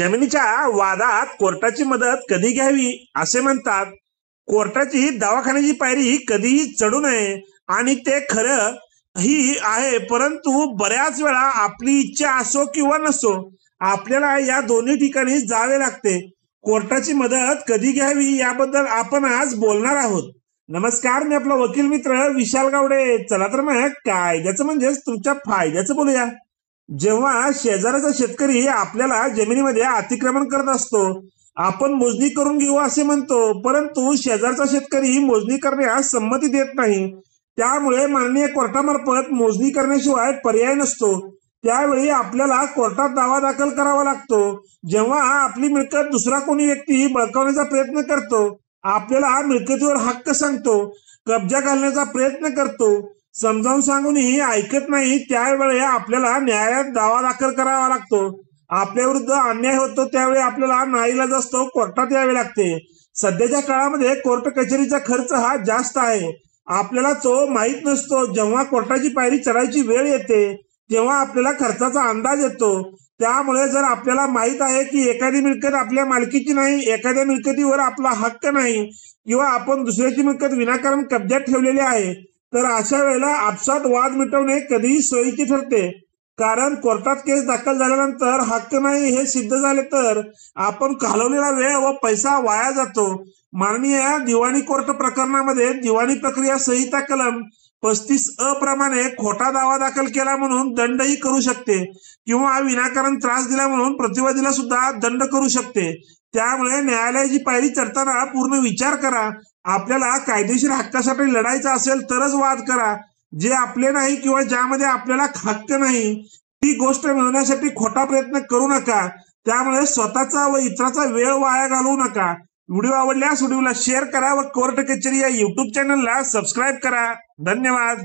जमिनीच्या वादात कोर्टाची मदत कधी घ्यावी असे म्हणतात. कोर्टाची दवाखान्याची पायरी कधीही चढू नये आणि ते खरं ही आहे, परंतु बऱ्याच वेळा आपली इच्छा असो किंवा नसो आपल्याला या दोन्ही ठिकाणी जावे लागते. कोर्टाची मदत कधी घ्यावी याबद्दल आपण आज बोलणार आहोत. नमस्कार, मी आपला वकील मित्र विशाल गावडे. चला तर मग कायद्याचं म्हणजेच तुमच्या फायद्याचं बोलूया. जेव्हा शेजाऱ्याचा शेतकरी आपल्याला जमिनीमध्ये अतिक्रमण करत असतो, आपण मोजणी करून घेऊ असे म्हणतो, परंतु शेजारचा शेतकरी मोजणी करण्यास संमती देत नाही. त्यामुळे माननीय कोर्टामार्फत मोजणी करण्याशिवाय पर्याय नसतो. त्यावेळी आपल्याला कोर्टात दावा दाखल करावा लागतो. जेव्हा आपली मिळकत दुसरा कोणी व्यक्ती बळकावण्याचा प्रयत्न करतो, आपल्याला मिळकतीवर हक्क सांगतो, कब्जा घालण्याचा प्रयत्न करतो, समजावून सांगूनही ऐकत नाही, त्यावेळी आपल्याला न्यायालयात दावा दाखल करावा लागतो. आपल्या विरुद्ध अन्याय होतो त्यावेळी आपल्याला नाईलाज असतो, कोर्टात यावे लागते. सध्याच्या काळामध्ये कोर्ट कचेरीचा खर्च हा जास्त आहे. आपल्याला तो माहीत नसतो. जेव्हा कोर्टाची पायरी चढायची वेळ येते तेव्हा आपल्याला खर्चाचा अंदाज येतो. त्यामुळे जर आपल्याला माहित आहे की एखादी मिळकत आपल्या मालकीची नाही, एखाद्या मिळकतीवर आपला हक्क नाही, किंवा आपण दुसऱ्याची मिळकत विनाकारण कब्जात ठेवलेली आहे, तर अशा वेळेला आपसात वाद मिटवणे कधीही सोयीचे ठरते. कारण कोर्टात केस दाखल झाल्यानंतर हक्क नाही हे सिद्ध झाले तर आपण घालवलेला वेळ व पैसा वाया जातो. माननीय दिवाणी कोर्ट प्रकरणामध्ये दिवाणी प्रक्रिया संहिता कलम 35 प्रमाणे खोटा दावा दाखल केला म्हणून दंडही करू शकते, किंवा विनाकारण त्रास दिला म्हणून प्रतिवादीला सुद्धा दंड करू शकते. त्यामुळे न्यायालयाची पायरी चढताना पूर्ण विचार करा. आपल्याला कायदेशीर हक्कासाठी लढायचं असेल तरच वाद करा. जे आपले नाही किंवा ज्यामध्ये आपल्याला हक्क नाही ती गोष्ट मिळवण्यासाठी खोटा प्रयत्न करू नका. त्यामुळे स्वतःचा व इतरांचा वेळ वाया घालवू नका. व्हिडिओ आवडल्यास व्हिडिओला शेअर करा व कोर्ट कचेरी या युट्यूब चॅनलला सबस्क्राईब करा. धन्यवाद.